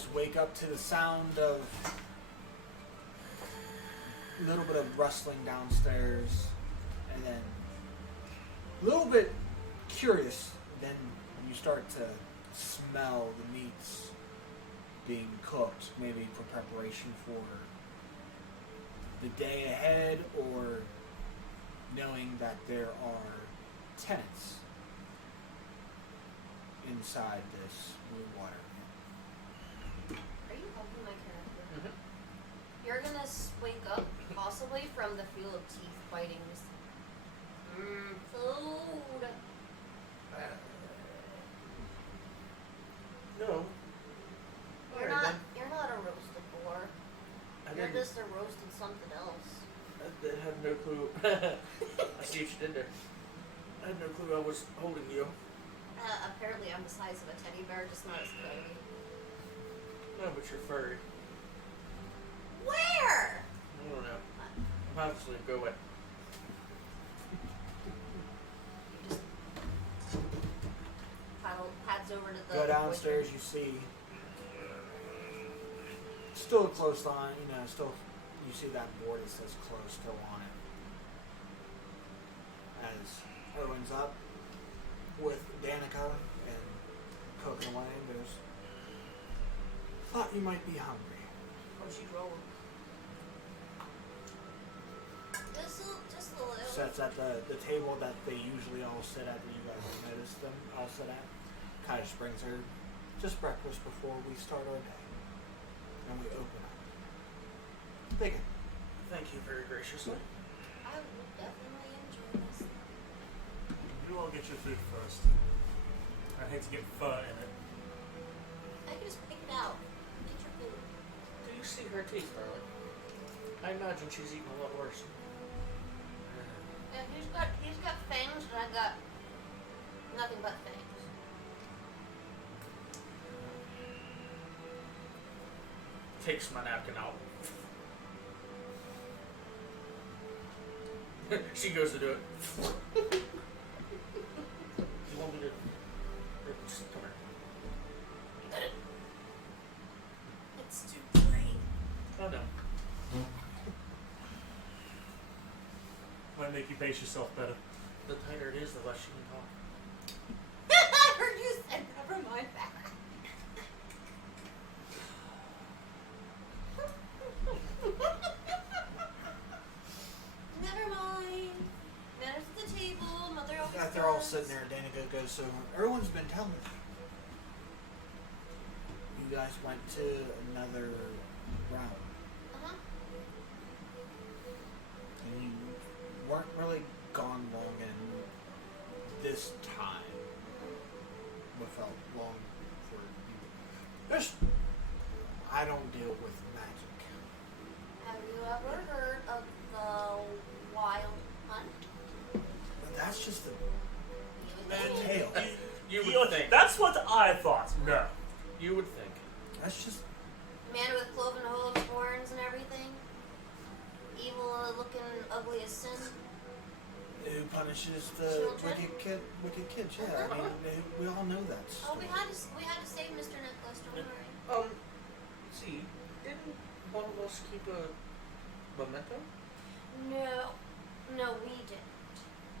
guys wake up to the sound of a little bit of rustling downstairs, and then a little bit curious, then you start to smell the meats being cooked, maybe for preparation for the day ahead, or knowing that there are tenants inside this blue water. Are you helping my character? Mm-hmm. You're gonna wake up, possibly from the feel of teeth biting. Food. No. You're Alright, not. then. You're not a roasted boar. You're just a roasted something else. I had no clue. I see what you did there. I had no clue I was holding you. Apparently, I'm the size of a teddy bear, just not as curly. No, but you're furry. Where? I don't know. I'm half asleep. Go away. You just pads over to the. Go downstairs, you see still a close line, still you see that board that says close still on it. As Owen's up with Danica and cooking away, and goes, thought you might be hungry. Oh, she's rolling. Just a little. Sits at the table that they usually all sit at, that you guys have noticed them all sit at. Kind of just brings her just breakfast before we start our day. And we open up. Begin. Thank you very graciously. I will definitely enjoy this. You all get your food first. I hate to get fur in it. I can just pick it out. Get your food. Do you see her teeth, darling? I imagine she's eaten a lot worse. Yeah, he's got fangs, and I got nothing but fangs. Takes my napkin out. She goes to do it. You want me to? Just come here. It's too plain. Oh no. Might make you pace yourself better. The tighter it is, the less she can talk. I heard you say, never mind that. Never mind. Manners at the table, mother always After they're all does. sitting there, Danica goes, so everyone's been telling me. You guys went to another round. Uh-huh. And you weren't really gone long in this time. What felt long for you. There's, I don't deal with magic. Have you ever heard of the wild hunt? But that's just the You tale. You would think. That's what I thought. No. You would think. That's just Man with cloven hooves, horns, and everything. Evil looking, ugly as sin. who punishes the Children? wicked kids. Yeah, I mean, we all know that Oh, story. we had to save Mr. Nicholas, don't worry. See, didn't one of us keep a memento? No, we didn't.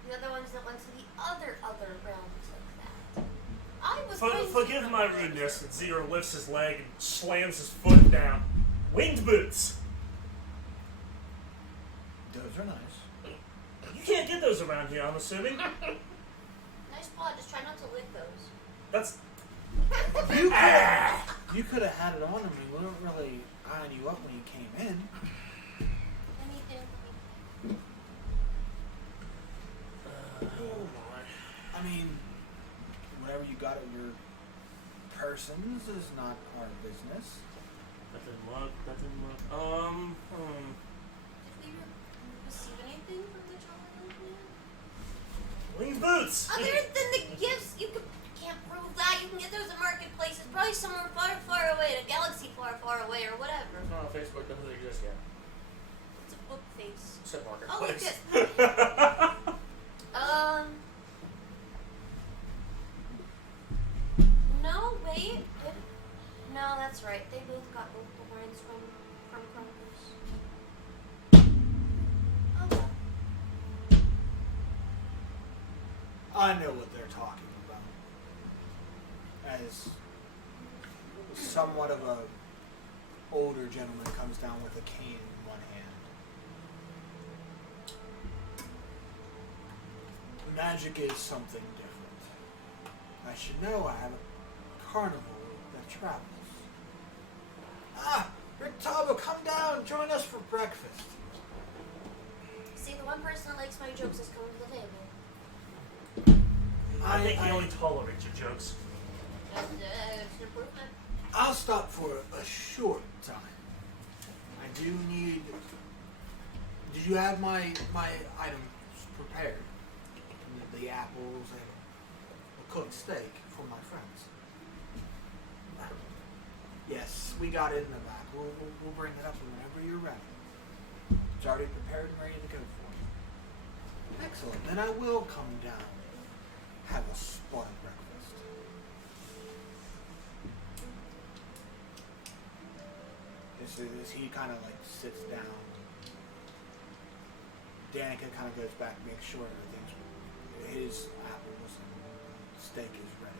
The other ones that went to the other realm took that. I was going to Forgive my rudeness. And Zero lifts his leg and slams his foot down. Winged boots. Those are nice. You can't get those around here, I'm assuming. Nice paw, just try not to lick those. That's... You could have had it on. I mean, we weren't really eyeing you up when you came in. Anything. Oh my. I mean, whatever you got at your persons is not our business. That didn't work. Did we receive anything from the child man? Winged boots! Other than the gifts, you can't prove that. You can get those at marketplaces, probably somewhere far, far away, in a galaxy far, far away, or whatever. It's not on Facebook, doesn't exist yet. It's a book face. Except Oh, look marketplace. at No, wait. No, that's right. They I know what they're talking about. As somewhat of a older gentleman comes down with a cane in one hand. Magic is something different. I should know I have a carnival that travels. Ah! Rictabo, come down! Join us for breakfast. See, the one person that likes my jokes is coming to the table. I think he only tolerates your jokes. And it's an improvement. I'll stop for a short time. I do need... Did you have my items prepared? The apples and a cooked steak for my friends. Yes, we got it in the back. We'll bring it up whenever you're ready. It's already prepared and ready to go for you. Excellent. Then I will come down and have a spoiled breakfast. As he kind of like sits down, Danica kind of goes back and makes sure his apples and steak is ready.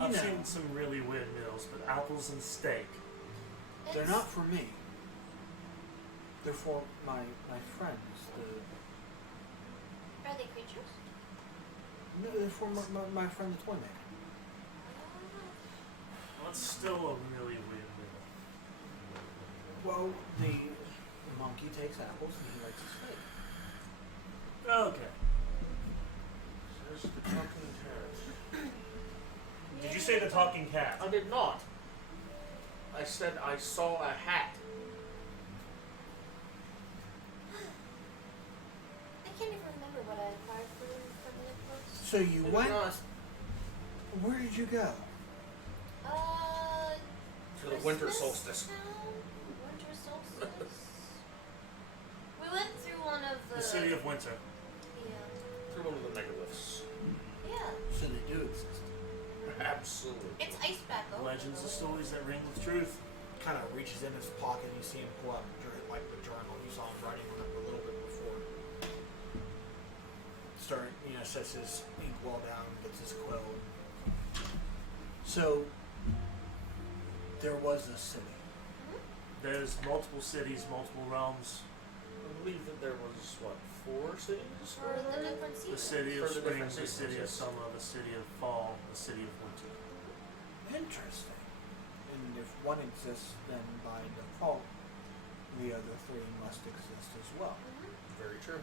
I've seen some really weird meals, but apples and steak. They're not for me. They're for my friends. Are they creatures? No, they're for my friend the Toy Maker. Well, it's still a really weird meal. Well, the monkey takes apples and he likes a steak. Okay. There's the talking carrot. Did you say the talking cat? I did not. I said I saw a hat. I can't even remember what I acquired from the Nicholas. So you Maybe went. not. Where did you go? To the winter Christmas solstice. Town? Winter solstice? We went through one of the... The city of winter. Yeah. Through one of the megaliths. Yeah. So they do exist. Absolutely. It's iced back over. Legends and stories that ring with truth. Kind of reaches in his pocket. You see him pull out like the journal. You saw him writing on it a little bit before. Sets his inkwell down, gets his quill. So there was a city. There's multiple cities, multiple realms. I believe that there was, what, 4 cities? For the different The seasons. city of For the spring, different the city of seasons, yes. summer, the city of fall, the city of winter. Interesting. And if one exists, then by default, the other 3 must exist as well. Very true.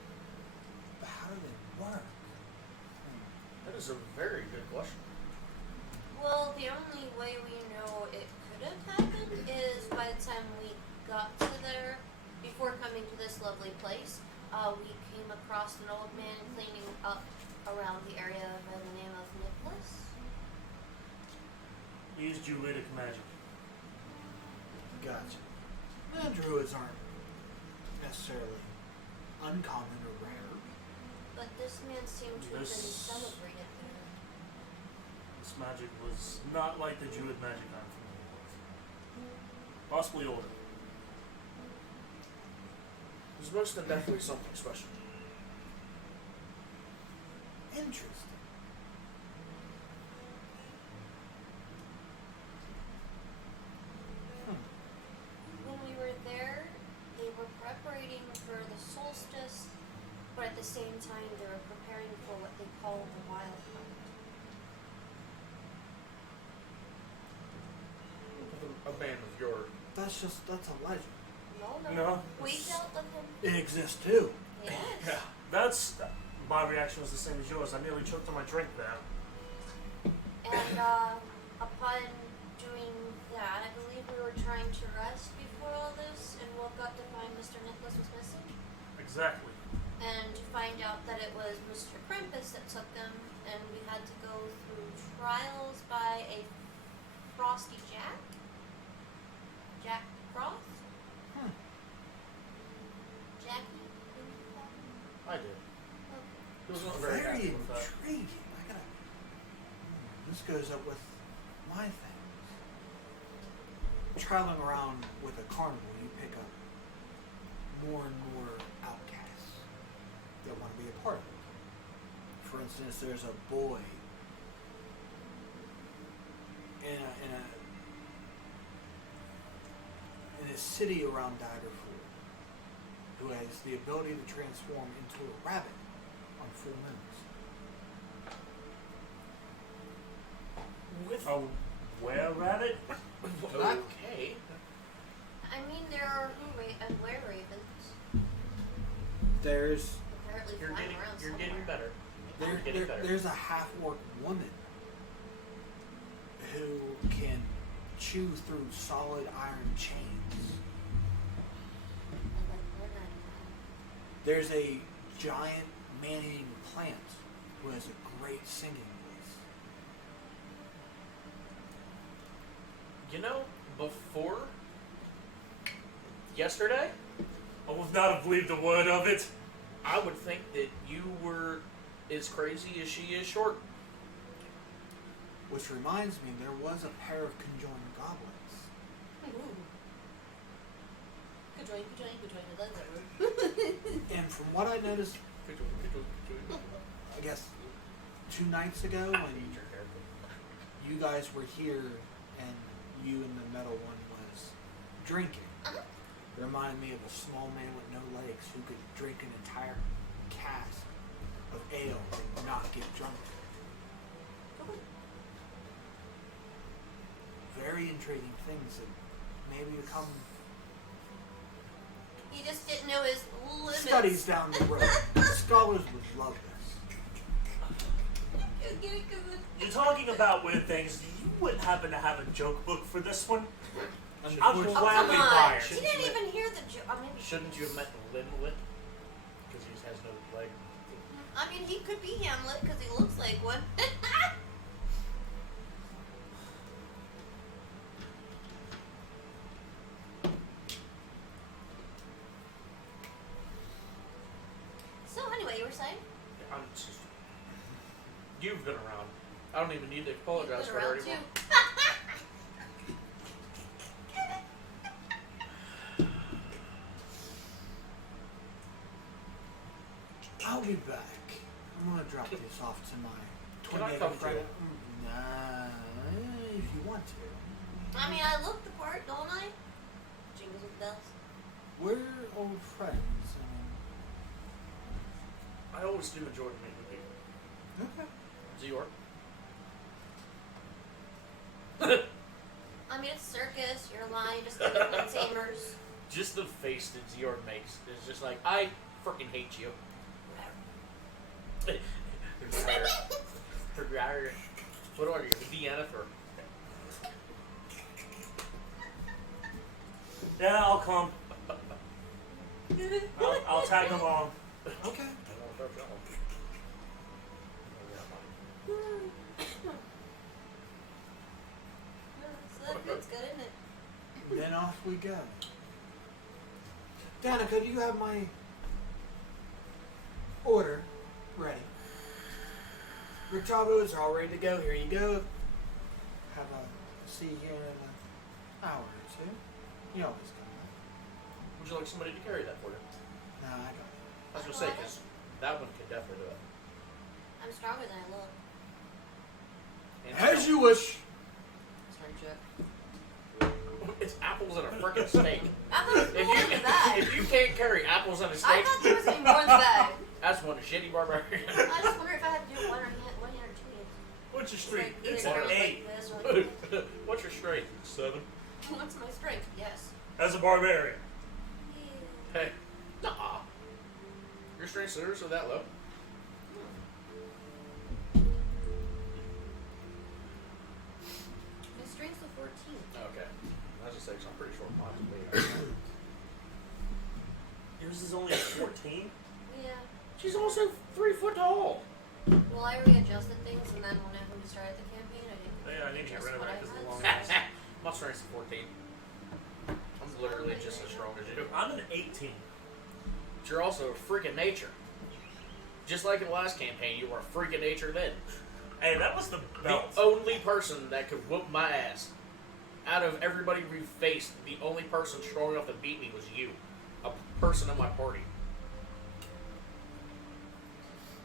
But how do they work? That is a very good question. Well, the only way we know it could have happened is by the time we got to there, before coming to this lovely place, we came across an old man cleaning up around the area by the name of Nicholas. He used Druidic magic. Gotcha. Well, druids aren't necessarily uncommon or rare. But this man seemed to have been This- celebrated there. This magic was not like the Druid magic I'm familiar with. Possibly older. There's most definitely something special. Interesting. When we were there, they were preparating for the solstice, but at the same time they were preparing for what they call the wild hunt. A man of your... That's a legend. No. We dealt with him. It exists too. Yes. Yeah. That's my reaction was the same as yours. I nearly choked on my drink there. And upon doing that, I believe we were trying to rest before all this and woke up to find Mr. Nicholas was missing. Exactly. And to find out that it was Mr. Krampus that took him, and we had to go through trials by a Frosty Jack? Jack Frost? Jackie? I did. Okay. He was not very Very happy with that. intriguing. This goes up with my things. Traveling around with a carnival, you pick up more and more outcasts that want to be a part of it. For instance, there's a boy in a city around Daggerford who has the ability to transform into a rabbit on full moons. With A were-rabbit? okay. I mean, there are were-ravens. There's Apparently You're flying getting around you're somewhere. getting better. there, You're getting better. there's a half-orc woman who can chew through solid iron chains. There's a giant man-eating plant who has a great singing voice. You know, before yesterday, I would not have believed a word of it. I would think that you were as crazy as she is short. Which reminds me, there was a pair of conjoined goblins. Ooh. Good join. And from what I noticed, I guess 2 nights ago, when you guys were here and you and the metal one was drinking, Uh-huh. it reminded me of a small man with no legs who could drink an entire cask of ale and not get drunk. Very intriguing things that maybe become He just didn't know his limits. studies down the road. Scholars would love this. Get it? 'Cause You're talking about weird things. You wouldn't happen to have a joke book for this one? I'm Unfortunately, Oh, gladly come buy on. it. You didn't even hear the joke. Maybe Shouldn't you have met Limlet? Because he has no leg. I mean, he could be Hamlet because he looks like one. So anyway, you were saying? I'm just. You've been around. I don't even need to apologize Been for it around anymore. too. I'll be back. I'm gonna drop this off to my Can I twin come friend. too? Nah, if you want to. I mean, I look the part, don't I? Jingles with bells. We're old friends. I always do enjoy to meet with you. Okay. Zior. I mean, it's circus. You're lying. Just like the tamers. Just the face that Zior makes is just like, I freaking hate you. What are you? Vienna for? Yeah, I'll come. I'll tag along. Okay. So that's good, isn't it? Then off we go. Danica, do you have my order ready? Your tacos are all ready to go. Here you go. Have a see here in an hour or two. You always come back. Would you like somebody to carry that for you? Nah, I got I was gonna say, because that one could definitely do it. I'm stronger than I look. it. And As you wish. Sorry, joke. it's apples and a freaking steak. I thought it was more in the bag. If you can't carry apples and a I steak, thought there was gonna be more in the bag. that's one shitty barbarian. I just wonder if I had to do it one hand or 2 hands. What's your streak? Like, It's either an go 8. like this or like What's your strength? 7. What's my strength? Yes. As a barbarian. Hey, nah. Your strength's are that low. My strength's a 14. Okay. I was just saying, I'm pretty sure mine's way higher. Yours is only a 14? Yeah. She's also 3 foot tall. Well, I readjusted things, and then whenever we started the campaign, I didn't. Yeah, I need to get rid of What that I because had, the long so- ass. My strength's 14. I'm literally just as strong as you. I'm an 18. But you're also a freak of nature. Just like in the last campaign, you were a freak of nature then. Hey, that was the belt. The only person that could whoop my ass, out of everybody we faced, the only person strong enough to beat me was you. A person in my party.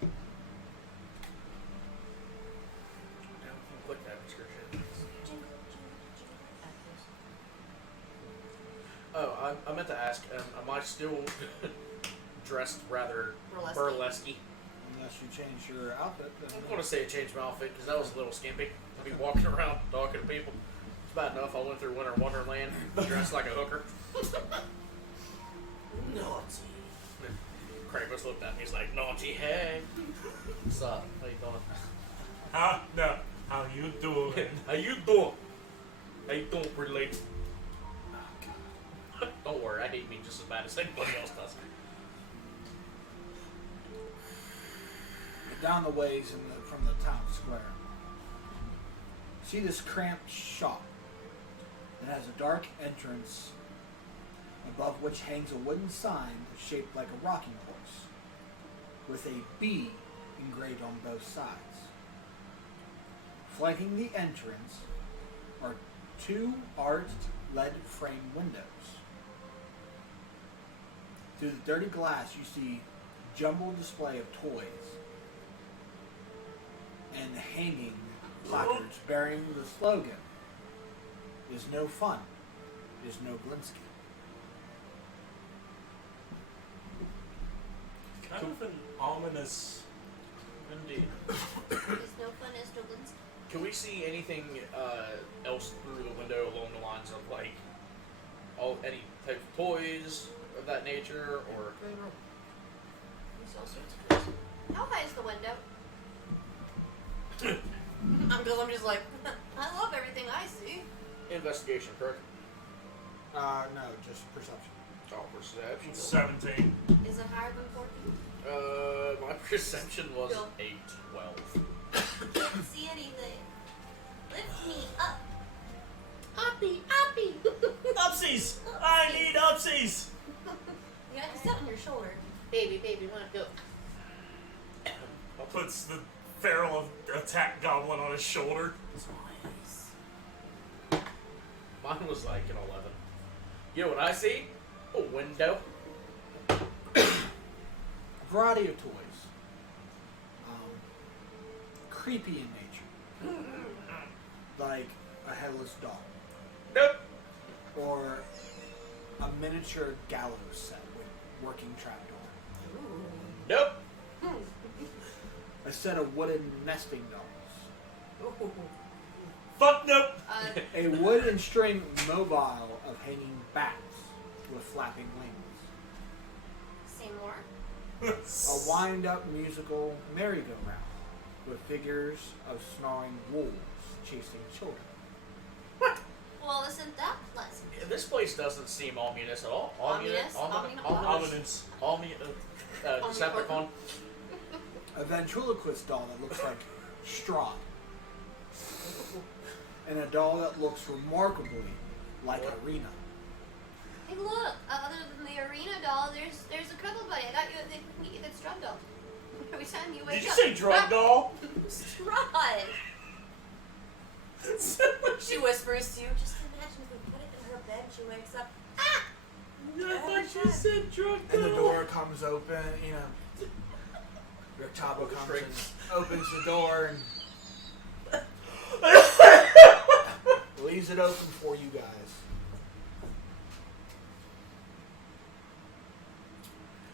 Now, if you click that description. Oh, I meant to ask, am I still dressed rather burlesque? Unless you change your outfit. I'm going to say I changed my outfit because that was a little skimpy. I'd be walking around talking to people. It's bad enough I went through Winter Wonderland dressed like a hooker. Naughty. Krampus looked at me. He's like, naughty, hey. What's up? How you doing? Huh? No. How you doing? How you doing? How you doing, pretty lady? Don't worry, I hate me just as bad as anybody else does. Down the ways from the town square. See this cramped shop that has a dark entrance above which hangs a wooden sign shaped like a rocking horse with a B engraved on both sides. Flanking the entrance are two arched lead frame windows. Through the dirty glass you see jumbled display of toys and hanging placards bearing the slogan, "Is no fun, is no Glinsky." Kind of an ominous. Indeed. Is no fun as no Glinsky. Can we see anything else through the window along the lines of like any type of toys of that nature, or? There's all sorts of toys. How high is the window? Because I'm just like, I love everything I see. Investigation, correct? No, just perception. Oh, perception. 17. Is it higher than 14? My perception was Go. 8, 12. Can't see anything. Lift me up. Uppy, uppy. Upsies! I need upsies! You got to sit on your shoulder. Baby, wanna go? Puts the feral attack goblin on his shoulder. Nice. Mine was like an 11. You know what I see? A window. A variety of toys. Creepy in nature. Like a headless dog. Nope. Or a miniature gallows set with working trapdoor. Ooh. Nope. A set of wooden nesting dolls. Ooh. Fuck nope! A wood and string mobile of hanging bats with flapping wings. Say more. A wind-up musical merry-go-round with figures of snarling wolves chasing children. Well, isn't that pleasant? This place doesn't seem ominous at all. Ominous? Ominous. Decepticon. A ventriloquist doll that looks like straw. And a doll that looks remarkably like Arena. Hey, look! Other than the arena doll, there's a cuddle buddy. I got you. They can get you that strut doll. Every time you wake Did you up. say drug doll? Strut. She whispers to you. Just imagine if we put it in her bed. She wakes up. Ah! I thought she said drug And the doll. door comes open, you know. Your Tabo comes and opens the door and leaves it open for you guys.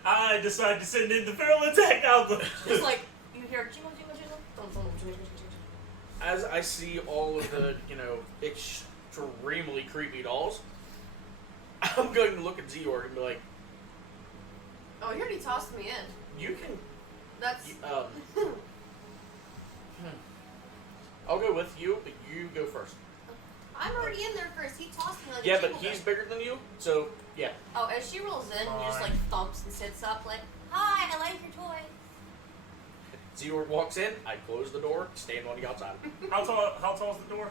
I decide to send in the feral attack goblin. Just like you hear jingle jingle jingle. Dum, dum, jingle, jingle, jingle. As I see all of the, extremely creepy dolls, I'm going to look at Zeorg and be like, Oh, he already tossed me in. you can, That's. I'll go with you, but you go first. I'm already in there first. He tossed me like Yeah, a but jingle he's bell. bigger than you, so, yeah. Oh, as she rolls in, he just Fine. like thumps and sits up like, Hi, I like your toy. Zeorg walks in, I close the door, stand on the outside. How tall is the door?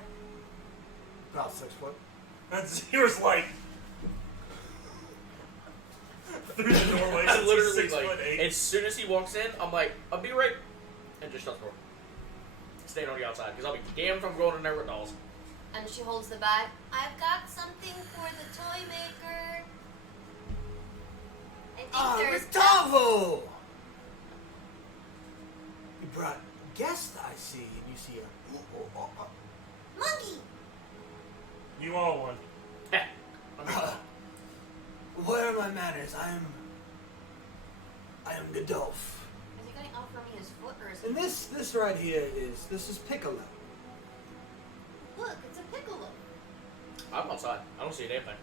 About 6 foot. That's yours like through the doorway. I Since literally, he's 6'8". as soon as he walks in, I'm like, I'll be right, and just shut the door. Stand on the outside, because I'll be damned if I'm going in there with dolls. And she holds the bag. I've got something for the toy maker. Gustavo! You brought guests, I see, and you see a Monkey! You all one. What are my manners? I am Godolph. Is he going to offer me his foot or is And this right here is Piccolo. Look, it's a piccolo. I'm outside. I don't see a damn thing.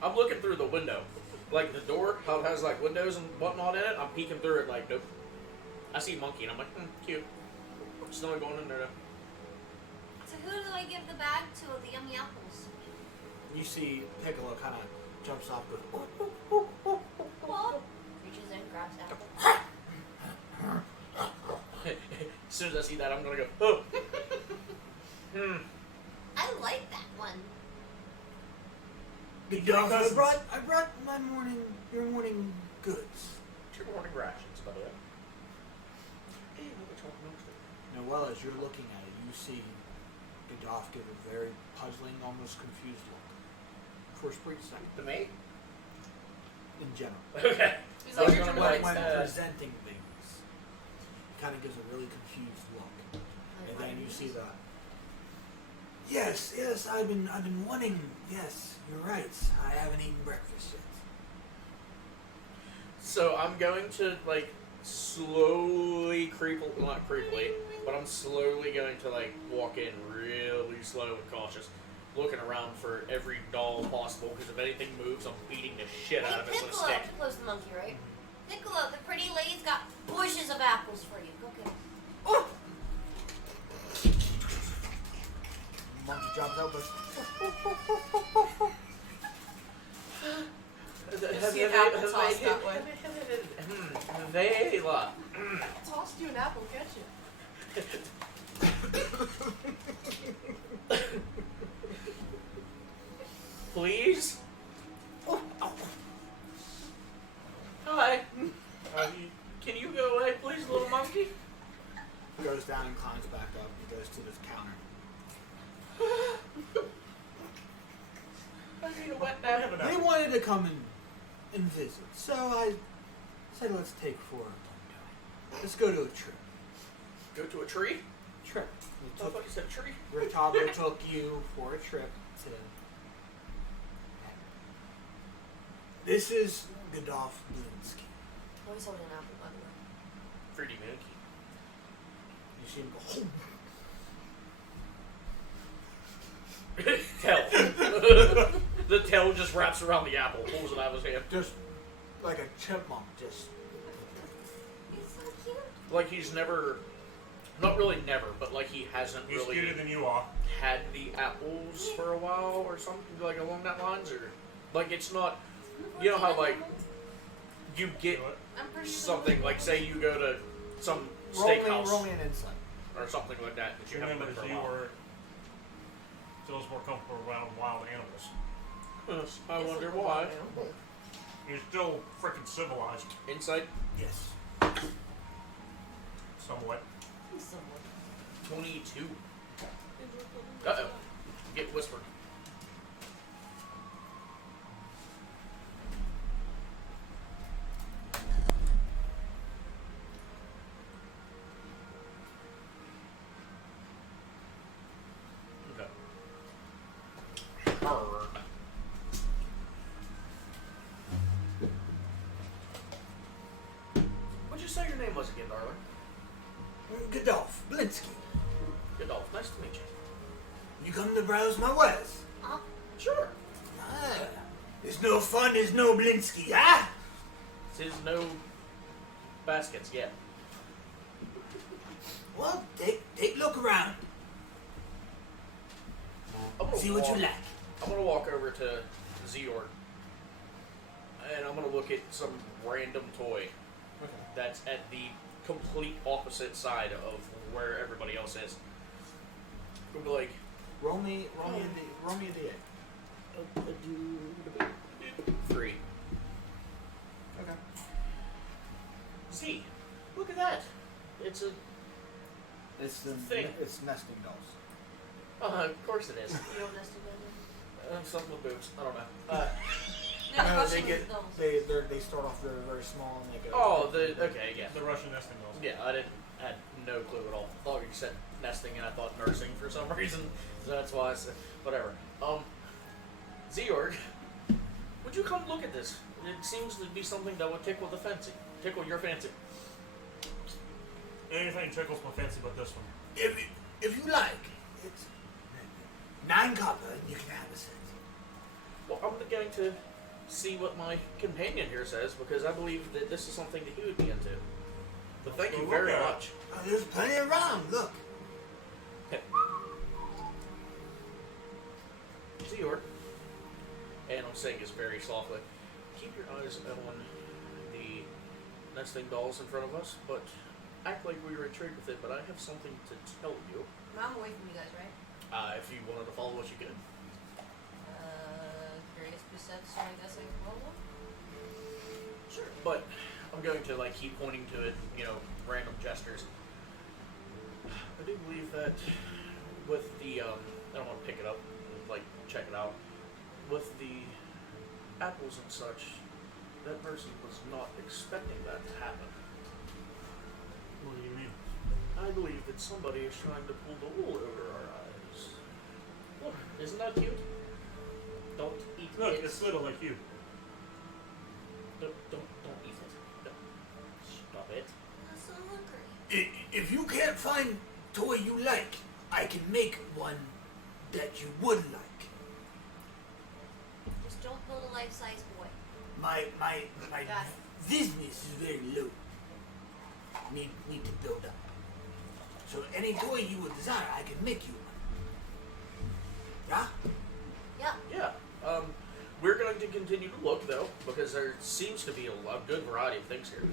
I'm looking through the window. Like the door, how it has like windows and whatnot in it. I'm peeking through it like, nope. I see monkey and I'm like, cute. Still not going in there though. So who do I give the bag to of the yummy apples? You see Piccolo kind of jumps off with. What? Reaches in, grabs apple. As soon as I see that, I'm gonna go, oh. I like that one. Godolph, I brought your morning goods. It's your morning rations, by the way. Hey, another chocolate milkshake. Now, well, as you're looking at it, you see Godolph give a very puzzling, almost confused look. For a spring second, The mate? in general. Okay. He's I was like, gonna "You're be like, When doing presenting things, he kind of gives a really confused look. And then you see the. Yes, I've been wanting. Yes, you're right. I haven't eaten breakfast yet. So I'm going to like slowly not creepily, but I'm slowly going to like walk in really slow and cautious, looking around for every doll possible. Because if anything moves, I'm beating the shit out of it with a Piccolo. stick. Piccolo's the monkey, right? Piccolo, the pretty lady's got bushes of apples for you. Go get 'em. Oh! Monkey jumps out, but You see an apple tossed that way. Vela. Tossed you an apple, catch it. Please. Hi. Can you go away, please, little monkey? he goes down and climbs back up. He goes to this counter. I need a wet nap. They wanted to come and visit, so I said let's take 4 of them. Let's go to a trip. Go to a tree? Trip. We I took, thought you said tree. Riccardo took you for a trip to. This is Godolph Blinsky. Oh, he's holding an apple, by the way. Pretty monkey. You see him go. Tail. The tail just wraps around the apple, pulls it out of his hand. Just like a chipmunk, just. He's so cute. Like he's never, not really never, but like he hasn't He's really cuter than you are. had the apples for a while or something like along that lines, or like it's not. You know how like you get I'm pretty something like say you go to some Roll me steakhouse an insight. or something like that that you haven't Remember been for that a you while. were feels more comfortable around wild animals. Yes, I wonder why. You're still freaking civilized, Insight Yes. somewhat. 22. Uh oh. Get whispered. Okay. Burn. What'd you say your name was again, darling? Godolph Blinsky. Godolph. Nice to meet you. You come to browse my wares? Sure. Ah. There's no fun, there's no Blinsky, ah? There's no baskets yet. Well, take a look around. I'm gonna See what walk- you like. I'm gonna walk over to Zeorg and I'm gonna look at some random toy that's at the complete opposite side of where everybody else is. I'm gonna be like, Roll me a d8. 3. Okay. Z, look at that. It's a. It's the Thing. It's nesting dolls. Of course it is. You don't nest together. Something with boobs. I don't know. No, No, Russian they get dolls. they start off very very small and they go. Oh, okay, yeah. The Russian nesting dolls. Yeah, I had no clue at all. I thought you said nesting and I thought nursing for some reason. So that's why I said whatever. Zeorg, would you come look at this? It seems to be something that would tickle your fancy. Anything tickles my fancy but this one. If you like, it's 9 copper and you can have a set. Well, I'm going to see what my companion here says because I believe that this is something that he would be into. But thank you very much. There's plenty around. Look. Zeorg, and I'm saying this very softly, keep your eyes on the nesting dolls in front of us, but act like we were intrigued with it, but I have something to tell you. I'm away from you guys, right? If you wanted to follow us, you could. Curious beset, so I guess I can follow. Sure. But I'm going to keep pointing to it, random gestures. I do believe that with the I don't want to pick it up and check it out. With the apples and such, that person was not expecting that to happen. What do you mean? I believe that somebody is trying to pull the wool over our eyes. Look, isn't that cute? Don't eat Look, it. it's little like you. Don't eat it. No. Stop it. I'm so hungry. If you can't find toy you like, I can make one that you would like. Just don't build a life-size boy. My Got it. business is very low. Need to build up. So any toy you would desire, I can make you one. Yeah? Yeah. Yeah. We're going to continue to look, though, because there seems to be a good variety of things here.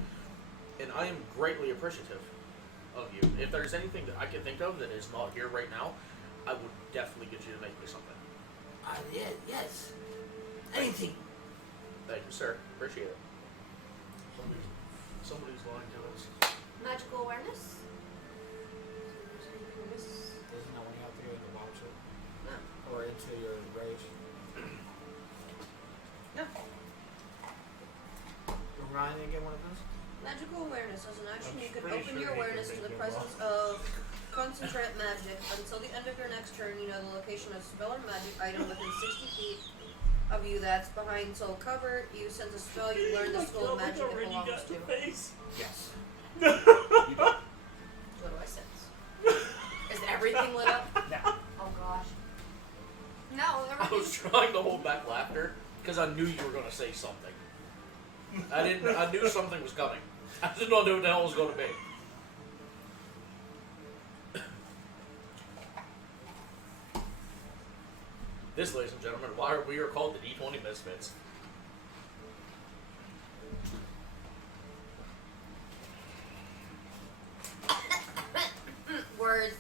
And I am greatly appreciative of you. If there's anything that I can think of that is not here right now, I would definitely get you to make me something. Yes. Anything. Thank you, sir. Appreciate it. Somebody's lying to us. Magical awareness? Isn't that when you have to go into watch it? No. Or into your rage? No. Ryan didn't get one of those? Magical awareness. As an action, I'm you can pretty open sure your he can awareness to think the of presence of concentrate magic. Until the end of your next turn, you know the location of spell or magic item within 60 feet of you that's behind soul cover. You sense a spell, you learn the skill of magic it belongs to. Face. Yes. What do I sense? Is everything lit up? Now, Oh gosh. No, I everything. was trying to hold back laughter because I knew you were going to say something. I knew something was coming. I did not know what the hell it was going to be. This, ladies and gentlemen, why we are called the D20 Misfits. Words.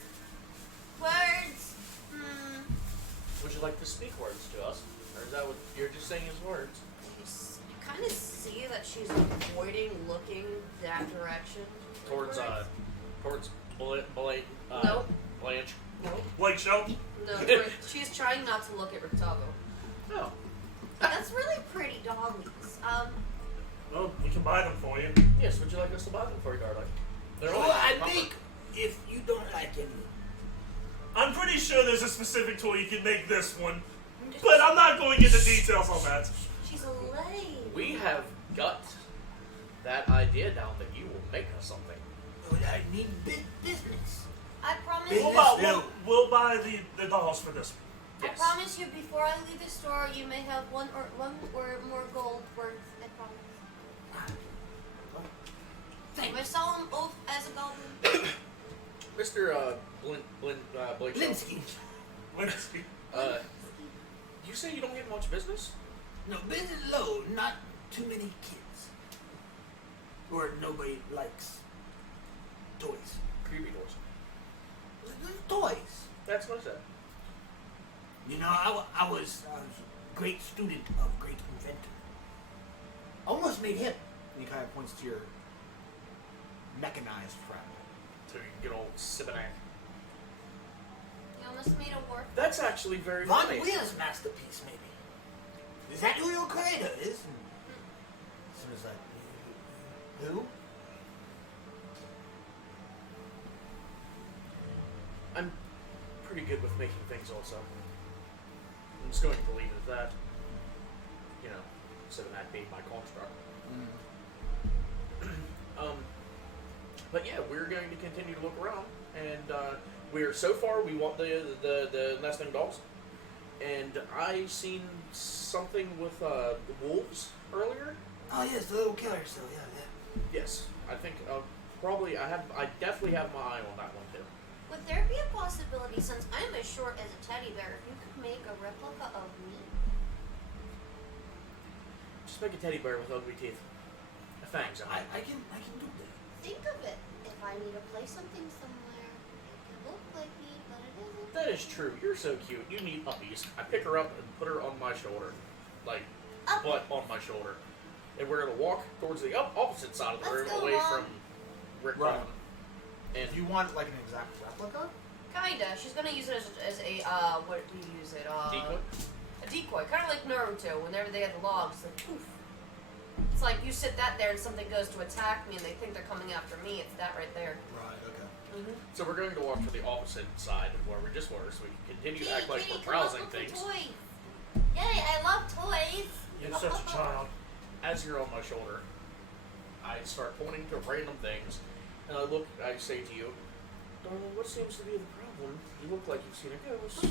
Words. Hmm. Would you like to speak words to us? Or is that what you're just saying is words? You kind of see that she's avoiding looking that direction. Towards Nope. Blanche. Nope. Like Shell? No, she's trying not to look at Rictavo. Oh. That's really pretty doggies. Well, we can buy them for you. Yes, would you like us to buy them for you, darling? They're oh, only I $1. think if you don't like any, I'm pretty sure there's a specific toy you can make this one, but I'm not going into details on that. She's a lady. We have got that idea down that you will make us something. I need business. I promise. Business. We'll buy the dolls for this one. I promise you, before I leave the store, you may have one or more gold worth. I promise. Take my solemn oath as a goblin. Mr. Blake Blinsky. Winsky. You say you don't get much business? No, business low, not too many kids. Or nobody likes toys. Creepy doors. Toys. That's what I said. You know, I was a great student of great inventor. Almost made him. And he kind of points to your mechanized friend. So you can get old Sibinak. You almost made a war. That's actually very Von funny. Wheel's masterpiece, maybe. Is that who your creator is? And Simba's like, who? I'm pretty good with making things also. I'm just going to leave it at that. You know, instead of that being my construct. But yeah, we're going to continue to look around, and so far we want the nesting dolls, and I seen something with the wolves earlier. Oh yes, the little killer still. Yeah. Yes, I think I definitely have my eye on that one too. Would there be a possibility, since I'm as short as a teddy bear, if you could make a replica of me? Just make a teddy bear with ugly teeth, fangs. I can do that. Think of it. If I need to play something somewhere, it can look like me, but it isn't. That is true. You're so cute. You need uppies. I pick her up and put her on my shoulder, like butt on my shoulder, and we're gonna walk towards the opposite side of the room, Let's go, away Mom. from Rick Right. Vaughn. And If you want like an exact replica, Kinda. She's gonna use it as a what do you use it? decoy. A decoy, kind of like Naruto. Whenever they had the logs, it's like poof. It's like you sit that there and something goes to attack me and they think they're coming after me. It's that right there. right? Okay. Mm-hmm. So we're going to walk to the opposite side of where we just were, so we can continue to act like Kitty, we're come up browsing with some things. toys. Yay! I love toys. You're such a child. As you're on my shoulder, I start pointing to random things, and I say to you, darling, what seems to be the problem? You look like you've seen a ghost.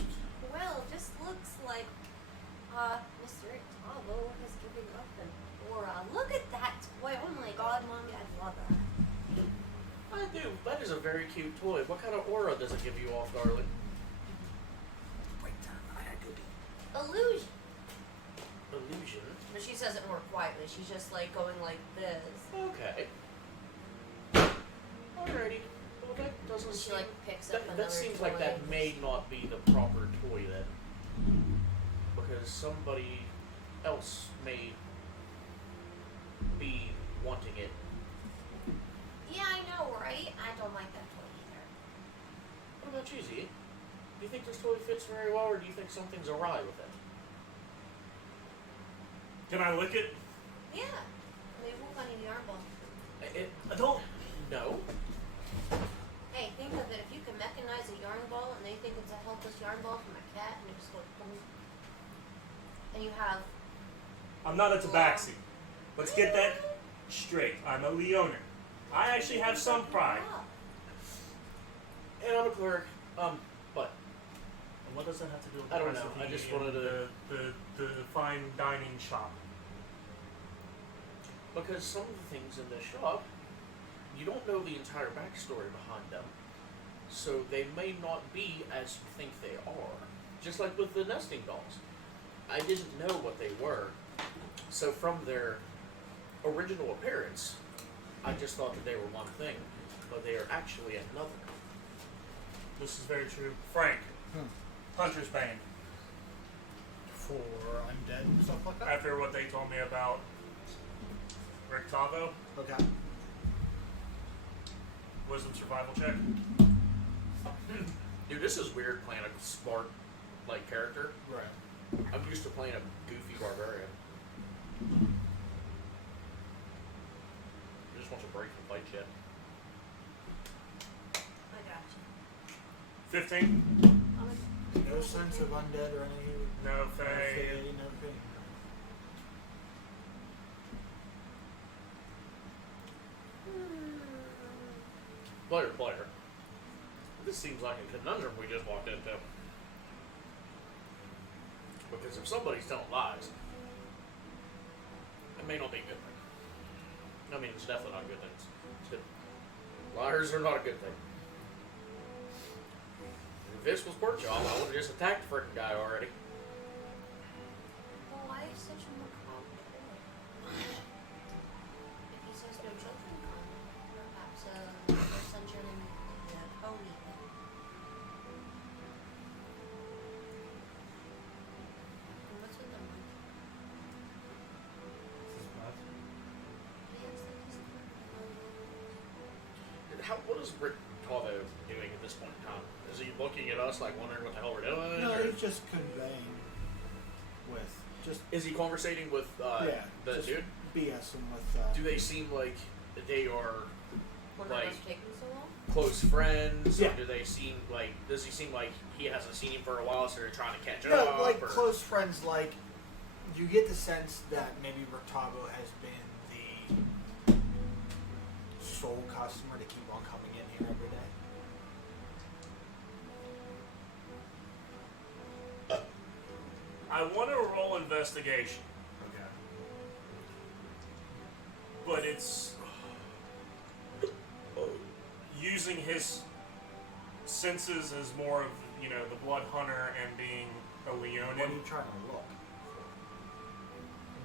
Well, it just looks like Mr. Octavo has given up an aura. Look at that toy. Oh my God, Mommy, I love that. I do. That is a very cute toy. What kind of aura does it give you off, darling? Break time. I gotta go pee. Illusion. Illusion. But she says it more quietly. She's just like going like this. Okay. Alrighty. Well, that doesn't And she seem... like picks up another That seems toy. like that may not be the proper toy then. Because somebody else may be wanting it. Yeah, I know, right? I don't like that toy either. What about you, Z? Do you think this toy fits very well, or do you think something's awry with it? Can I lick it? Yeah. Maybe we'll find the yarn ball. I don't. No. Hey, think of it. If you can mechanize a yarn ball and they think it's a helpless yarn ball from a cat and it just goes boom. And you have... I'm not a tabaxi. Let's get that straight. I'm a Leoner. I actually have some pride. And I'm a cleric. But And what does that have to do with I the don't rest know. of I the just wanted to- the fine dining shop? because some of the things in this shop, you don't know the entire backstory behind them. So they may not be as you think they are. Just like with the nesting dolls. I didn't know what they were. So from their original appearance, I just thought that they were one thing. But they are actually another. This is very true. Frank, Hunter's Bane. For undead and stuff like that. After what they told me about Rick Tavo, Okay. wisdom survival check. Dude, this is weird playing a smart, like, character. Right. I'm used to playing a goofy barbarian. I just want to break the fight shit. I got you. 15. No sense of undead or any. No Fae. No thing. Player. This seems like a conundrum we just walked into. Because if somebody's telling lies, it may not be a good thing. I mean, it's definitely not a good thing. Liars are not a good thing. If this was pork chop, I would have just attacked the frickin' guy already. Well, why is such a macabre toy? If he says no children come, perhaps ascension and pony. And what's with the monkey? He looks like he's What is Rick Tavo doing at this point in time? Is he looking at us like wondering what the hell we're doing? No, or- he's just conveying with Just Is he conversating with yeah, the just dude? BSing with. Do they seem like they are Wonder Like- what's taking so long. close friends? Yeah. Or do they seem like? Does he seem like he hasn't seen him for a while, so they're trying to catch No, up? like or? close friends. Like you get the sense that maybe Rictago has been the sole customer to keep on coming in here every day. I want to roll investigation, Okay. but it's using his senses as more of, the blood hunter and being a What are Leonin, you trying to look?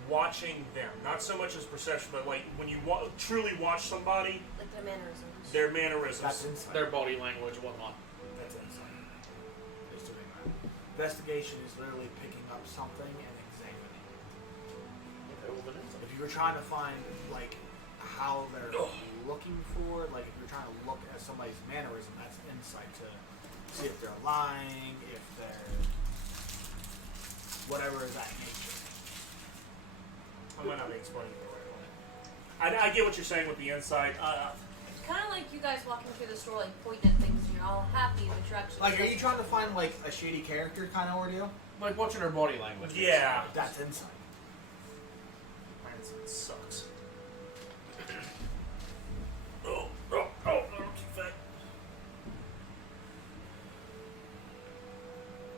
watching them. Not so much as perception, but like when you truly watch somebody, Like their mannerisms. their mannerisms. That's insight. Their body language, whatnot. That's insight. Is doing that. Investigation is literally picking up something and examining it. Okay, well, then it's- If you're trying to find like how they're looking for, like if you're trying to look at somebody's mannerism, that's insight to see if they're lying, if they're whatever is that nature. I might not be explaining it the right way. I get what you're saying with the insight. It's kind of like you guys walking through the store, like pointing at things, and you're all happy, but you're actually. Like, are you trying to find like a shady character kind of ordeal? Like watching her body language. Yeah. That's insight. My insight sucks. Oh, I'm too fat.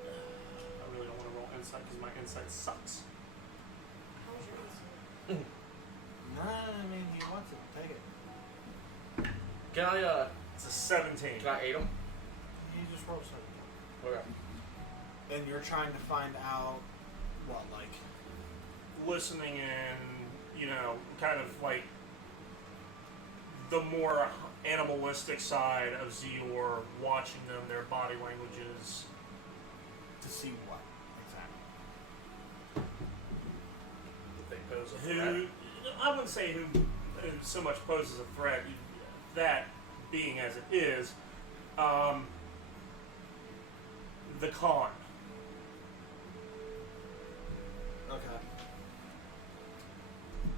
I really don't want to roll insight because my insight sucks. How's your insight? Nah, I mean he wants it. Take it. Can I It's a 17. can I aid him? You just roll something. Okay. And you're trying to find out what, like, Listening and, kind of like the more animalistic side of Zior, watching them, their body languages. to see what exactly. If they pose a Who, threat. I wouldn't say who so much poses a threat, that being as it is, the Khan. Okay.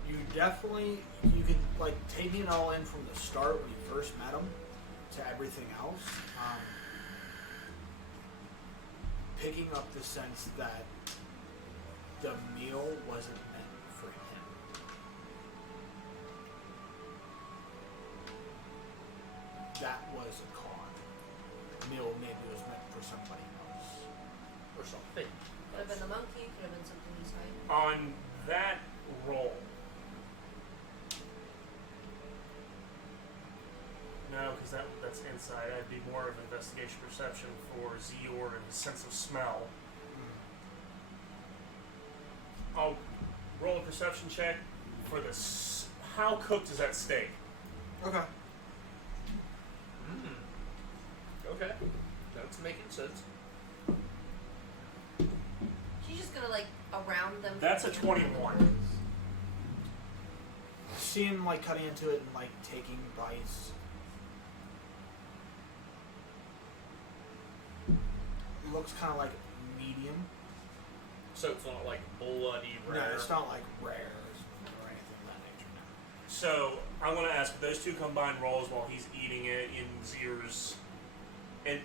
You definitely, you can, like, taking it all in from the start when you first met him to everything else, picking up the sense that the meal wasn't meant for him. That was a con. The meal maybe was meant for somebody else. Or something. Could have been the monkey. Could have been something he's hiding. On that roll. No, because that's insight. I'd be more of investigation perception for Zior and his sense of smell. I'll roll a perception check for this. How cooked is that steak? Okay. Okay. That's making sense. She's just gonna like around them. That's a 21. See him like cutting into it and like taking bites. Looks kind of like medium. So it's not like bloody rare. No, it's not like rare or anything of that nature. No. So I want to ask those two combined rolls while he's eating it in Zier's and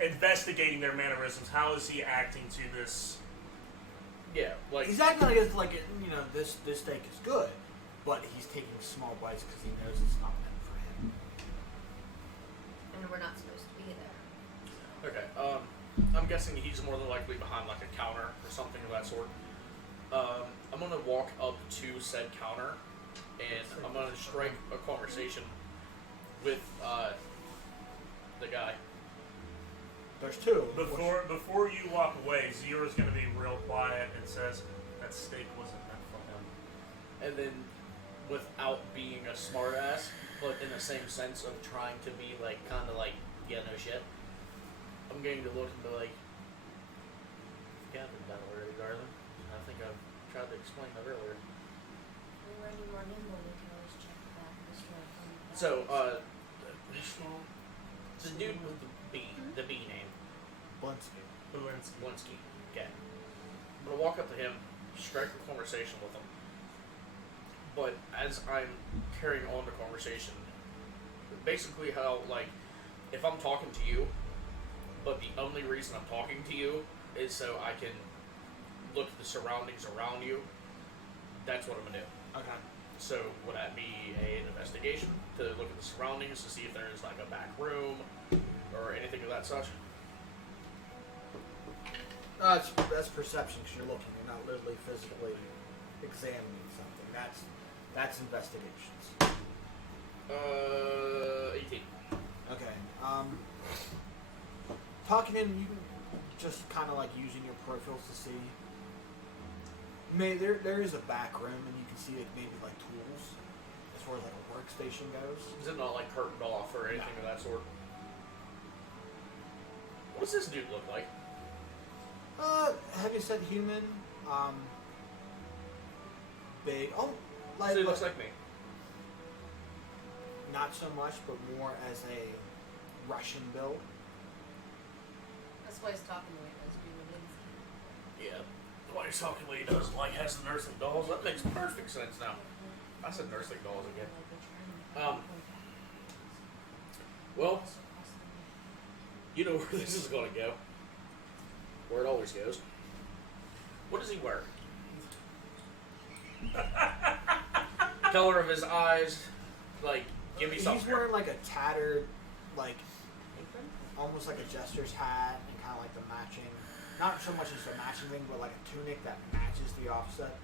investigating their mannerisms. How is he acting to this? Yeah, like He's acting like it's like this steak is good, but he's taking small bites because he knows it's not meant for him. And we're not supposed to be there. okay. I'm guessing he's more than likely behind like a counter or something of that sort. I'm gonna walk up to said counter, and I'm gonna strike a conversation with the guy. There's two. Before you walk away, Zior is going to be real quiet and says that steak wasn't meant for him. And then, without being a smartass, but in the same sense of trying to be like, kind of like, yeah, no shit, I'm going to look and be like, you gathered that already, darling. I think I've tried to explain that earlier. When we're any more nimble, we can always check back this way. So, the dude with the B name, Blinsky. Lewinsky. Blinsky. Okay. I'm gonna walk up to him, strike a conversation with him. But as I'm carrying on the conversation, basically how, like, if I'm talking to you, but the only reason I'm talking to you is so I can look at the surroundings around you, that's what I'm going to do. Okay. So would that be an investigation to look at the surroundings to see if there's like a back room or anything of that such? That's perception because you're looking. You're not literally physically examining something. That's investigations. 18. Okay. Talking in, you can just kind of like using your peripherals to see. There is a back room, and you can see like maybe like tools, as far as like a workstation goes. Is it not like curtained off or anything of that sort? What does this dude look like? Heavy set human. Big. Oh, like So he looks like me. not so much, but more as a Russian build. That's why he's talking the way he does, dude. Yeah. The way he's talking, he does like has the nursing dolls. That makes perfect sense now. I said nursing dolls again. Well, you know where this is going to go. Where it always goes. What does he wear? Color of his eyes, like, give me something. He's wearing like a tattered, like, almost like a jester's hat, and kind of like the matching, not so much as a matching thing, but like a tunic that matches the offset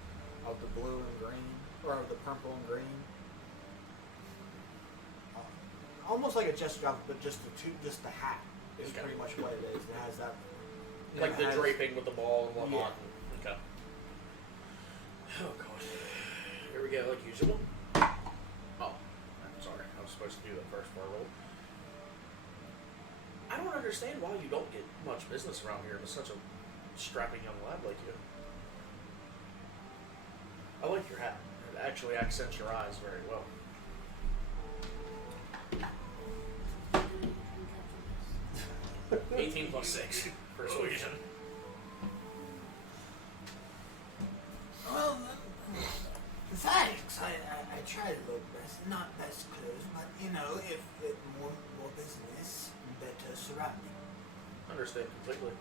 of the blue and green, or of the purple and green. Almost like a jester's outfit, but just the hat is Okay. pretty much what it is. It has that, Like it the has- draping with the ball and whatnot. Yeah. Okay. Oh, God. Here we go, like usual. Oh, I'm sorry. I was supposed to do that first before I rolled. I don't understand why you don't get much business around here with such a strapping young lad like you. I like your hat. It actually accents your eyes very well. $18 plus 6. Persuasion. Well, thanks. I tried a little best, not best clothes, but you know, if more business, better surrounding. Understand completely.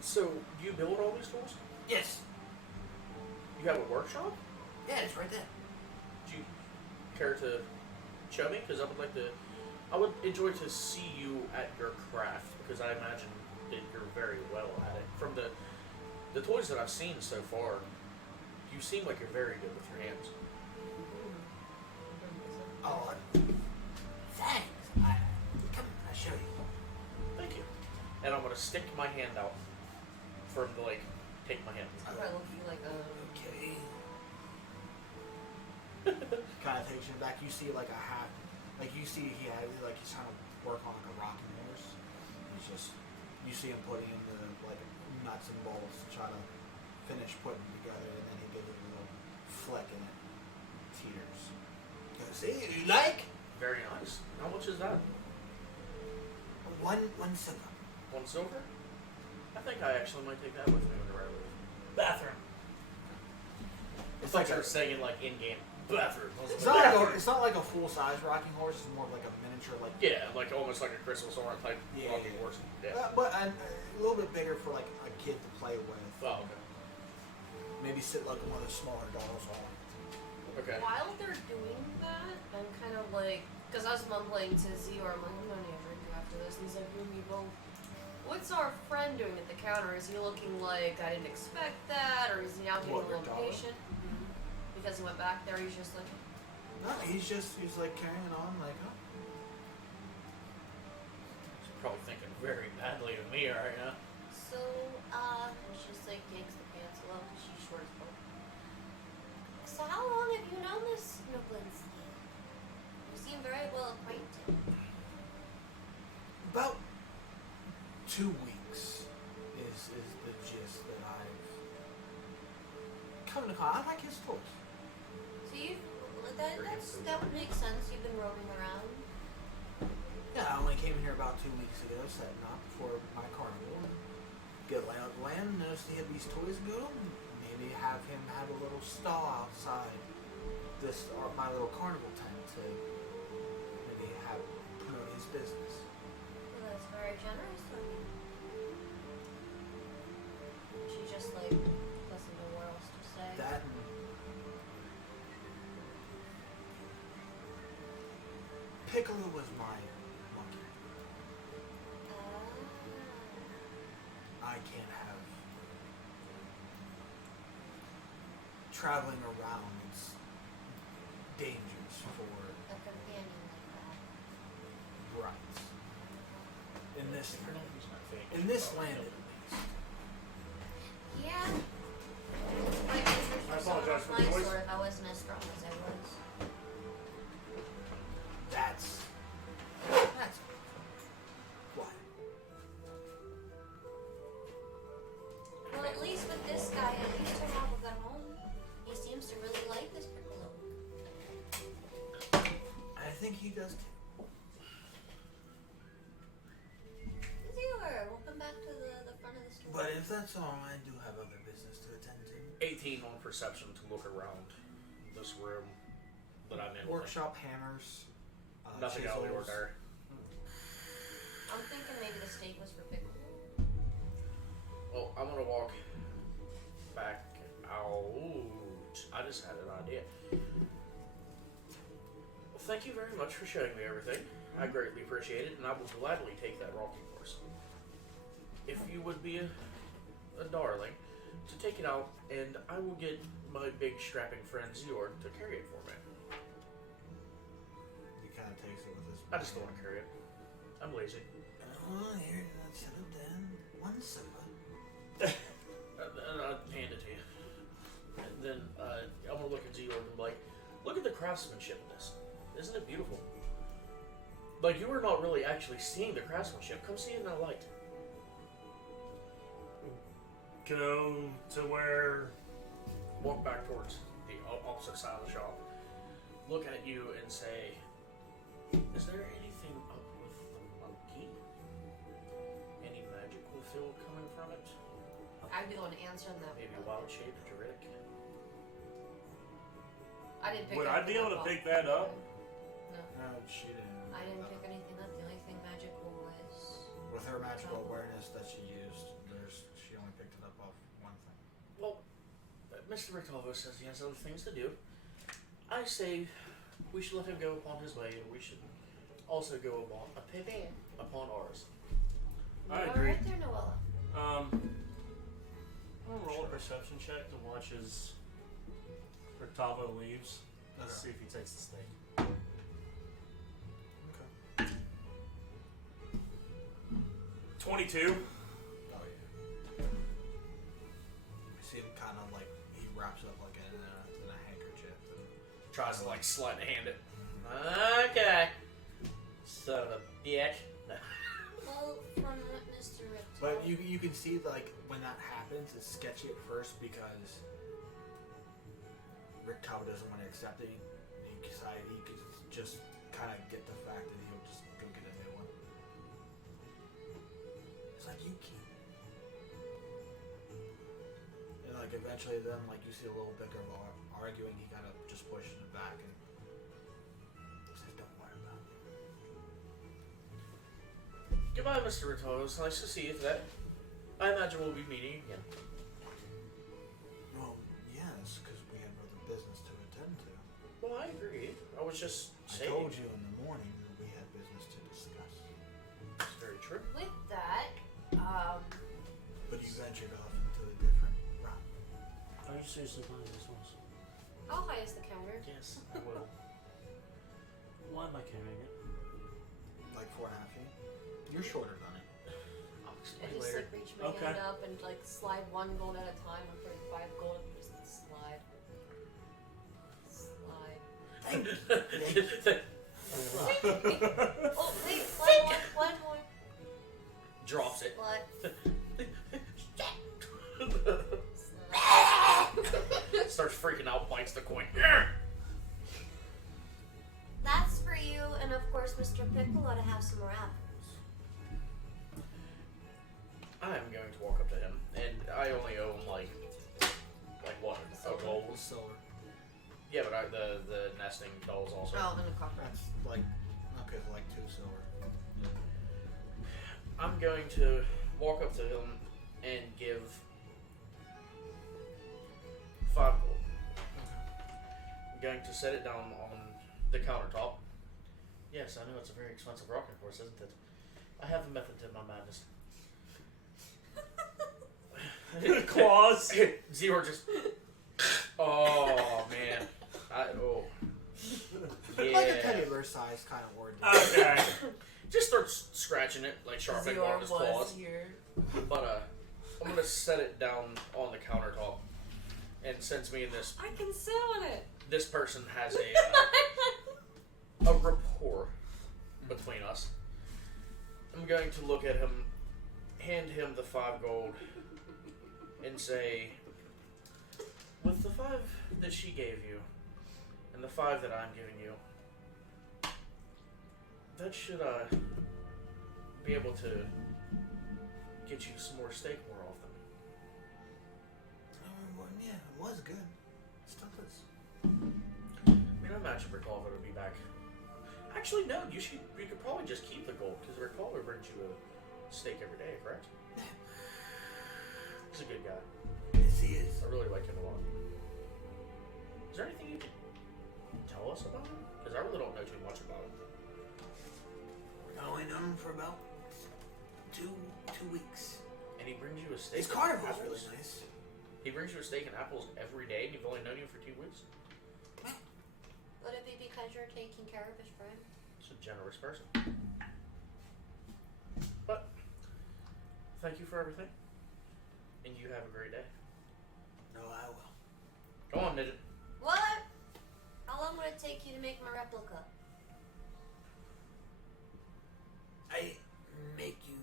So, do you build all these tools? Yes. You have a workshop? Yeah, it's right there. Do you care to show me? Because I would enjoy to see you at your craft, because I imagine that you're very well at it. From the toys that I've seen so far, you seem like you're very good with your hands. Oh, thanks. Come, I'll show you. Thank you. And I'm gonna stick my hand out for him to take my hand. I'm probably looking like Okay. Kind of takes you back. You see like a hat. Like you see he's trying to work on like a rocking horse. You see him putting in the like nuts and bolts to try to finish putting it together, and then he gives it a little flick and it teeters. Goes, see, you like? Very nice. How much is that? One silver. 1 silver? I think I actually might take that with me whenever I leave. Bathroom. It's Like like you're saying like in game. Bathroom. it's not like a full size rocking horse. It's more like a miniature like. Yeah, like almost like a Crystal Soren type Yeah, walking yeah. horse. Yeah. But a little bit bigger for like a kid to play with. Oh, okay. Maybe sit like one of the smaller dolls on. Okay. While they're doing that, I'm kind of like, because I was mumbling to Zior, I'm like, I'm gonna need a drink after this. And he's like, well, what's our friend doing at the counter? Is he looking like I didn't expect that, or is he now getting What, a little your dollar? impatient? Because he went back there, he's just like, No, he's like carrying on like, oh. She's probably thinking very badly of me right now. So, she just like yanks the pants a little because she's short as fuck. So how long have you known this Noblinski? You seem very well acquainted. About 2 weeks is the gist that I've come to call. I like his toys. So that would make sense. You've been roaming around. Yeah, I only came here about 2 weeks ago, setting up for my carnival. Get a lay of the land, noticed he had these toys and go, maybe have him have a little stall outside this my little carnival tent to maybe have promote his business. Well, that's very generous of you. She just like doesn't know what else to say. That and Piccolo was my monkey. I can't have traveling around. It's dangerous for A companion like that. rights. In this You're not using my face. in this Oh, land, no. at least. Yeah. My fingers I were so apologize for the nice, voice. or if I wasn't as strong as I was. That's why. Well, at least with this guy, at least he'll have a good home. He seems to really like this Piccolo. I think he does too. Zero, welcome back to the front of the store. But if that's all, I do have other business to attend to. 18 on perception to look around this room that I'm in. Workshop hammers. Nothing out of the chisels. ordinary. I'm thinking maybe the steak was for Piccolo. Well, I'm gonna walk back out. I just had an idea. Well, thank you very much for showing me everything. I greatly appreciate it, and I will gladly take that rocking horse. If you would be a darling to take it out, and I will get my big strapping friend Zior to carry it for me. He kind of takes it with his. I just don't want to carry it. I'm lazy. Oh, here, settle down. One soda. And I'll hand it to you. And then I'm gonna look at Zior and be like, look at the craftsmanship of this. Isn't it beautiful? Like, you are not really actually seeing the craftsmanship. Come see it in the light. Go to where. Walk back towards the opposite side of the shop. Look at you and say, is there anything up with the monkey? Any magical feel coming from it? I'd be the one answering that. Maybe wild shaped Druidic? I didn't pick Would anything I be able up to pick off that the- up? No. No, she didn't. I didn't pick anything up. The only thing magical was. With her magical awareness that she used, she only picked it up off one thing. Well, Mr. Rictalvo says he has other things to do. I say we should let him go upon his way, and we should also go upon ours. I You agree. Right there, Noella. I'm gonna roll a perception check to watch as Rictavo leaves. Let's see if he takes the steak. Okay. 22. Oh yeah. You see him kind of like he wraps up like in a handkerchief. And Tries to like sleight of hand it. Okay. Son of a bitch. Well, from what Mr. Rip But told- you can see like when that happens, it's sketchy at first because Rick Tao doesn't want to accept it. He could just kind of get the fact that he'll just go get a new one. It's like you can't. And like eventually, then like you see a little bit of arguing. He kind of just pushes it back and says, "Don't worry about it." Goodbye, Mr. Rictalvo. It's nice to see you today. I imagine we'll be meeting again. Well, yes, because we have other business to attend to. Well, I agree. I was just I saying. told you in the morning that we had business to discuss. It's very true. with that, But you ventured off into a different route. Are you seriously buying this one? how high is the counter? Yes, I will. Why am I carrying it? Like 4.5 feet. You're shorter than it. I'll I explain just later. like reach my Okay. hand up and like slide 1 gold at a time or 35 gold and just slide. oh wait, one more. Drops it. What? Starts freaking out, bites the coin. That's for you, and of course, Mr. Piccolo to have some more apples. I am going to walk up to him, and I only owe him like silver. Yeah, but the nesting dolls also. Oh, and a copper. That's like, okay, like 2 silver. I'm going to walk up to him and give 5 gold. I'm going to set it down on the countertop. Yes, I know it's a very expensive rocking horse, isn't it? I have a method to my madness. Claws. Zero just. Oh man. Yeah. Like a teddy bear size kind of word. Okay. Just starts scratching it, like sharpening Zero on his claws. was here. But I'm gonna set it down on the countertop, and since me and I can sit on it. this person has a rapport between us, I'm going to look at him, hand him the 5 gold, and say, with the 5 that she gave you, and the 5 that I'm giving you, that should be able to get you some more steak more often. Well, yeah, it was good. Still is. I mean, I imagine Rickholver would be back. Actually, no. You could probably just keep the gold because Rickholver brings you a steak every day, correct? He's a good guy. Yes, he is. I really like him a lot. Is there anything you can tell us about him? Because I really don't know too much about him. We've only known him for about two weeks. And he brings you a steak. His and carnival's apples? really nice. He brings you a steak and apples every day, and you've only known him for 2 weeks. Would it be because you're taking care of his friend? He's a generous person. But thank you for everything, and you have a great day. No, I will. Go on, midget. What? How long would it take you to make my replica? I make you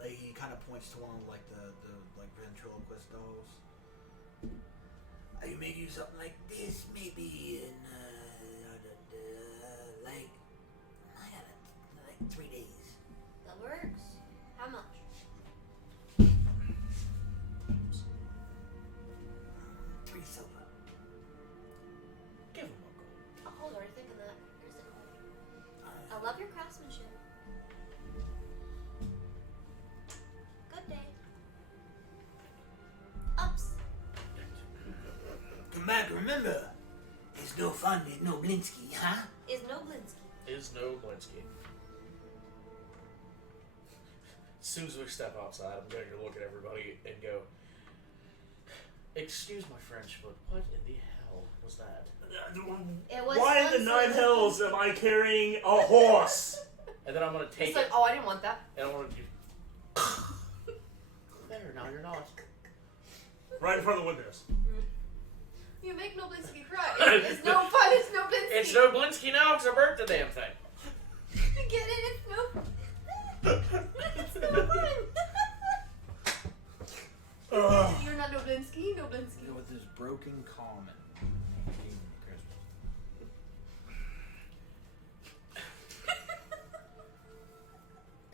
like he kind of points to one of like the like ventriloquist dolls. I can make you something like this, maybe in like I got like 3 days. That works. How much? 3 silver. Give him a gold. Oh, hold on, I'm thinking that. Here's the gold. I love your craftsmanship. Good day. Ups. Come back, remember, there's no fun, there's no Blinsky, huh? Is no Blinsky. Is no Blinsky. As soon as we step outside, I'm going to look at everybody and go, excuse my French, but what in the hell was that? It was Why in the 9 hells am I carrying a horse? And then I'm going to take It's it, like, oh, I didn't want that. and I'm going to do... There, now you're not. Right in front of the windows. You make Noblinsky cry. It's no fun. It's Noblinsky. It's no Blinsky now because I burnt the damn thing. You get it? It's no. It's no fun. You're not Noblinsky. Noblinsky. With his broken common.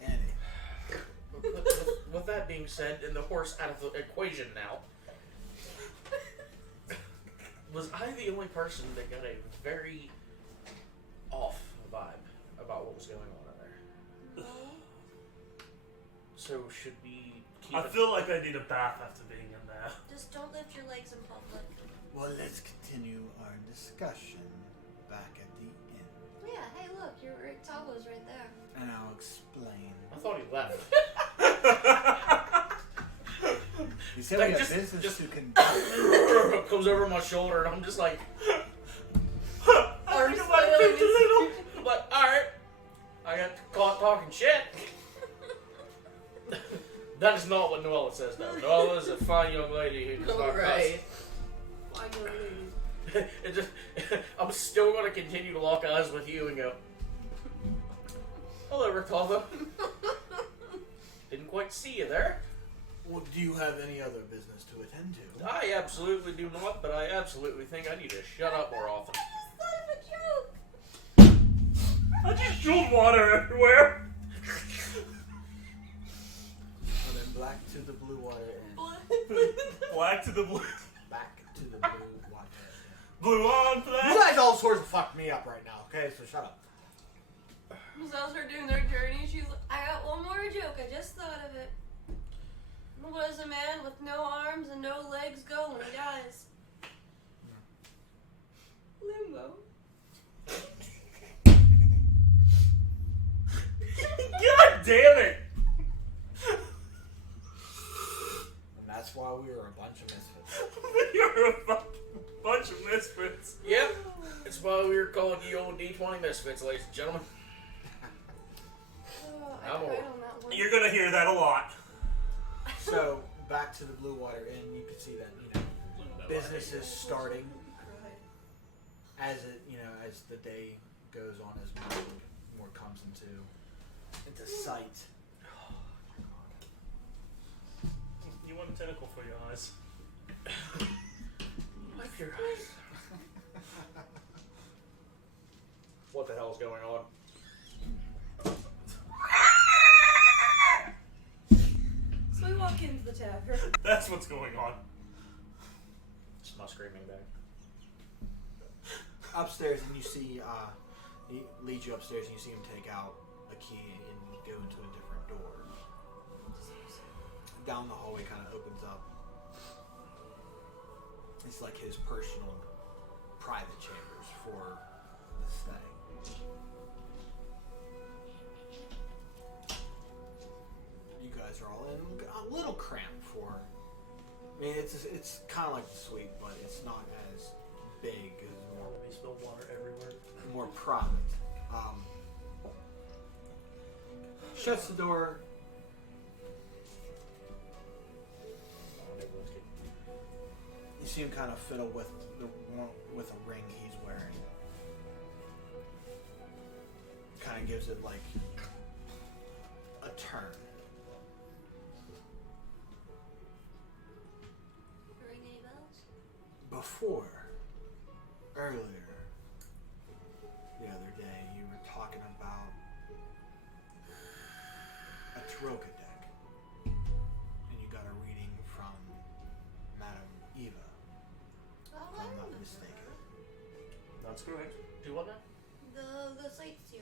Annie. With that being said, and the horse out of the equation now, was I the only person that got a very off vibe about what was going on in there? So should we keep I it? feel like I need a bath after being in there. Just don't lift your legs in public. Well, let's continue our discussion back at the inn. Yeah. Hey, look, your Rick Tavo's right there. And I'll explain. I thought he left. You said Like, we have just- business just- to conduct. Comes over my shoulder, and I'm just like, Are we spoiling this? I'm like, all right, I got caught talking shit. That is not what Noella says, though. Noella is a fine young lady who does not Right. cuss. It just, I'm still going to continue to lock eyes with you and go, hello, Ricardo. Didn't quite see you there. Well, do you have any other business to attend to? I absolutely do not, but I absolutely think I need to shut up more often. Son of a joke. I just spilled water everywhere. And then black to the blue water and Black to the blue. back to sorts of fucked me up right now. Okay, so shut up. As they're doing their journey, she's like, I got one more joke. I just thought of it. What does a man with no arms and no legs go when he dies? Limbo. God damn it! And that's why we were a bunch of misfits. You're a bunch of misfits. Yep. That's why we were calling you old D20 Misfits, ladies and gentlemen. I I'm cried old. on that one. You're gonna hear that a lot. So back to the Blue Water Inn, you can see that business is starting as as the day goes on, as more comes into sight. You want a tentacle for your eyes. Wipe your eyes. What the hell's going on? So we walk into the tavern. That's what's going on. It's my screaming back. Upstairs, and you see, he leads you upstairs, and you see him take out a key and go into a different door. Down the hallway kind of opens up. It's like his personal private chambers for the stay. You guys are all in a little cramped for. I mean, it's kind of like the suite, but it's not as big. It's They spill water everywhere. more private. Shuts the door. You see him kind of fiddle with a ring he's wearing. Kind of gives it like a turn. Ring any bells? Before, earlier, the other day, you were talking about a Taroka deck, and you got a reading from Madame Eva, Oh, if I I'm not remember mistaken. That's correct. Do what now? her. The sightseer